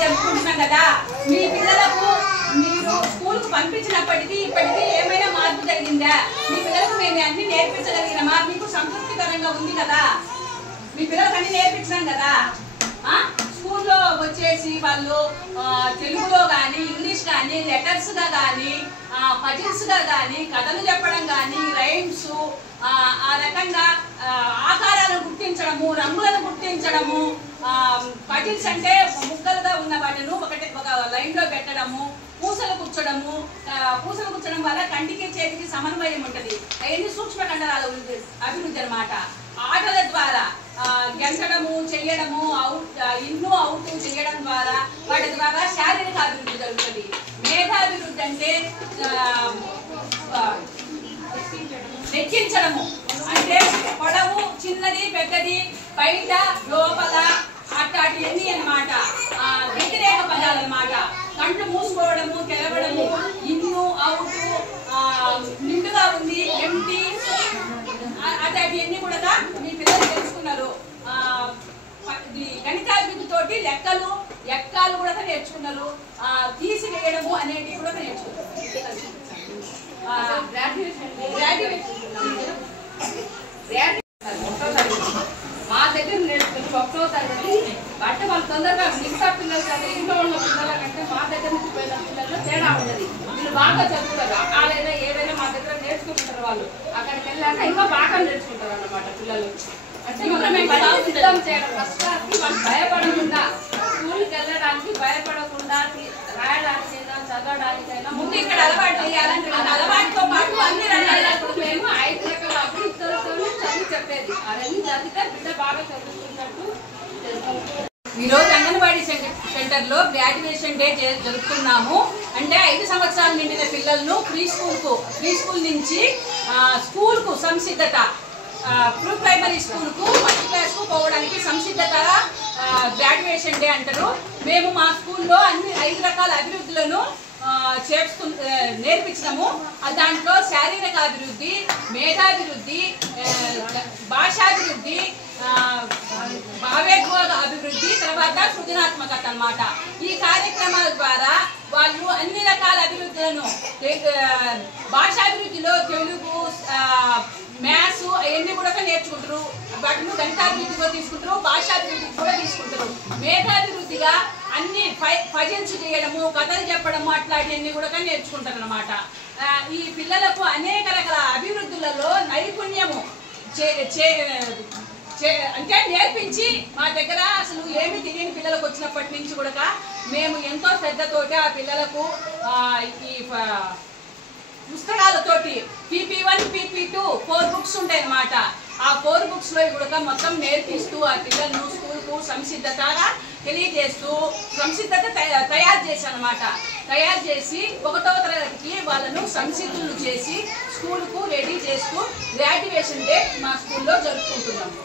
జరుపుకుంటున్నాం కదా, మీ పిల్లలకు మీరు స్కూల్కు పంపించినప్పటికీ ఇప్పటికీ ఏమైనా మార్పు జరిగిందా? మీ పిల్లలకు మేము అన్ని నేర్పించగలిగినామా? మీకు సంతృప్తికరంగా ఉంది కదా? మీ పిల్లలకు అన్ని నేర్పించినాం కదా? స్కూల్లో వచ్చేసి వాళ్ళు తెలుగులో కానీ ఇంగ్లీష్ కానీ లెటర్స్గా కానీ పజిల్స్గా కానీ కథలు చెప్పడం కానీ రైమ్స్ ఆ రకంగా ఆకారాలను గుర్తించడము, రంగులను గుర్తించడము, పజిల్స్ అంటే ముక్కలుగా ఉన్న వాటిని ఒక లైన్లో పెట్టడము, పూసలు కూర్చడం వల్ల కంటికి చేతికి సమన్వయం ఉంటుంది. అవన్నీ సూక్ష్మ కండరాల అభివృద్ధి అన్నమాట. ఆటల ద్వారా గెంటడము చేయడము, ఇన్ను అవుట్ చేయడం ద్వారా వాటి ద్వారా శారీరక అభివృద్ధి జరుగుతుంది. మేధాభివృద్ధి అంటే లెక్కించడము, అంటే పొడవు చిన్నది పెద్దది బయట లోపల అట్లాంటివన్నీ అన్నమాట. వ్యతిరేక పదాలు అన్నమాట. కంట్లు మూసుకోవడము, తెరవడము, ఇన్ను అవుట్, నిండుగా ఉంది ఎంటీ, అట్లాంటివన్నీ కూడా మీ పిల్లలు తెలుసుకున్నారు. గణితాభివృద్ధి తోటి ఎక్కాలు కూడా నేర్చుకున్నారు. తీసివేయడము అనేటివి కూడా నేర్చుకున్నారు. మా దగ్గర నేర్చుకుని 1వ తరగతి అంటే వాళ్ళు తొందరగా మిగతా పిల్లలు కంటే ఇంట్లో ఉన్న పిల్లల కంటే మా దగ్గర నుంచి పోయిన పిల్లల్లో తేడా ఉంటుంది. వీళ్ళు బాగా చదువుతారు. అకాలైనా ఏదైనా మా దగ్గర నేర్చుకుంటారు. వాళ్ళు అక్కడికి వెళ్ళాక ఇంకా బాగా నేర్చుకుంటారు అన్నమాట పిల్లలు. అంటే మనం సిద్ధం చేయడం ఫస్ట్ వాళ్ళు భయపడకుండా స్కూల్కి వెళ్ళడానికి భయపడకుండా రాయడానికైనా చదవడానికైనా ముందు ఇక్కడ అలవాటు చేయాలంటే అలవాటుతో పాటు అన్ని రకాలకు మేము 5 రకాల అభివృద్ధితో చదివి చెప్పేది. అవన్నీ చదివితే బిడ్డ బాగా చదువుతున్నట్టు. ఈరోజు అంగన్వాడీ సెంటర్లో గ్రాడ్యుయేషన్ డే జరుపుతున్నాము. అంటే 5 సంవత్సరాలు నిండిన పిల్లలను ప్రీ స్కూల్ నుంచి స్కూల్కు సంసిద్ధత, ప్రీ ప్రైమరీ స్కూల్కు 1st క్లాస్కు పోవడానికి సంసిద్ధత గ్రాడ్యుయేషన్ డే అంటారు. మేము మా స్కూల్లో అన్ని 5 రకాల అభివృద్ధులను నేర్పించినాము. దాంట్లో శారీరక అభివృద్ధి, మేధాభివృద్ధి, భాషాభివృద్ధి, భావేద్వేగ అభివృద్ధి, తర్వాత సృజనాత్మకత అన్నమాట. ఈ కార్యక్రమాల ద్వారా వాళ్ళు అన్ని రకాల అభివృద్ధులను, భాషాభివృద్ధిలో తెలుగు, మ్యాథ్స్ అవన్నీ కూడా నేర్చుకుంటారు. వాటిని గణితాభివృద్ధిగా తీసుకుంటారు, భాషాభివృద్ధి కూడా తీసుకుంటారు. మేధాభివృద్ధిగా అన్ని పజిల్స్ చేయడము, కథలు చెప్పడము అట్లాంటివన్నీ కూడా నేర్చుకుంటారు అన్నమాట. ఈ పిల్లలకు అనేక రకాల అభివృద్ధులలో నైపుణ్యము అంటే నేర్పించి మా దగ్గర అసలు ఏమి తెలియని పిల్లలకు వచ్చినప్పటి నుంచి కూడా మేము ఎంతో శ్రద్ధతోటి ఆ పిల్లలకు ఈ పుస్తకాలతోటి PP1, PP2 4 బుక్స్ ఉంటాయి అన్నమాట. ఆ 4 బుక్స్లో కూడా మొత్తం నేర్పిస్తూ ఆ పిల్లలను స్కూల్కు సంసిద్ధతగా తెలియజేస్తూ సంసిద్ధత తయారు చేశాను అన్నమాట. తయారు చేసి 1వ తరగతికి వాళ్ళను సంసిద్ధులు చేసి స్కూల్కు రెడీ చేస్తూ గ్రాడ్యుయేషన్ డే మా స్కూల్లో జరుపుకుంటున్నాము.